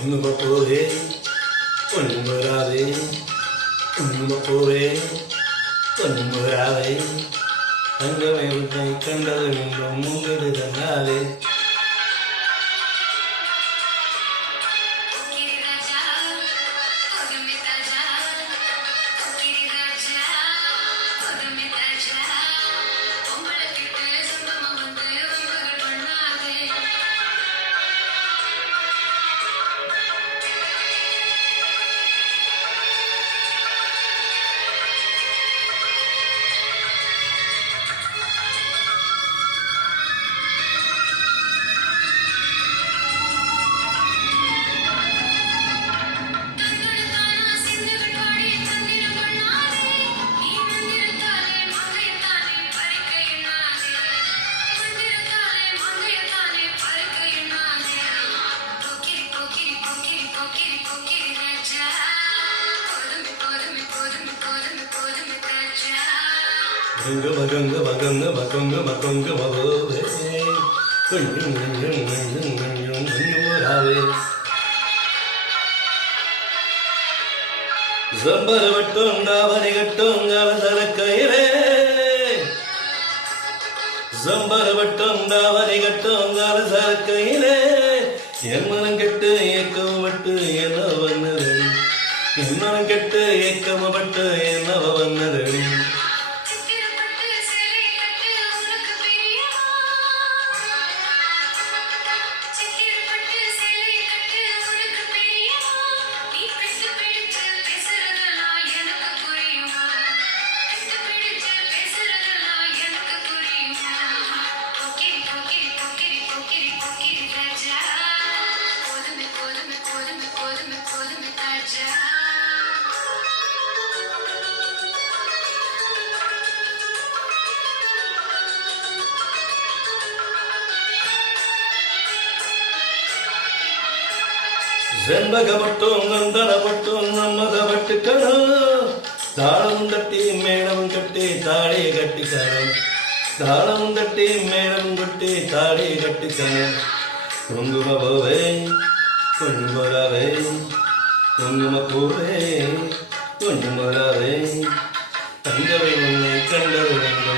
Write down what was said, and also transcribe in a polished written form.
குங்குமப்பூவே பொன்னும் வராதே குங்குமப்பூவே பொன்னும் வராதே தங்கமே உன்னை கண்டது என்றும் உங்களது தன்னாலே Ganga baganga baganga baganga baganga bagove kunjum kunjum kunjum kunjum kunjum varave zambar vattonda varigattonga vasalakkaile zambar vattonda varigattonga vasalakkaile enmanam kettu ekam vattu enna vannadu enmanam kettu ekam vattu enna vannadu செண்பகப்பட்டும் கந்தனப்பட்டும் நம்மதப்பட்டுக்கணும் தாளம் தட்டி madam கட்டி தாழே கட்டிக்கணும் தாளம் தட்டி madam கட்டி தாழே கட்டிக்கணும் குங்குமப்பூவே பொன்னுமராவே குங்குமப்பூவே பொன்னுமராவே தங்கவை உன்னை கண்டது வேண்டும்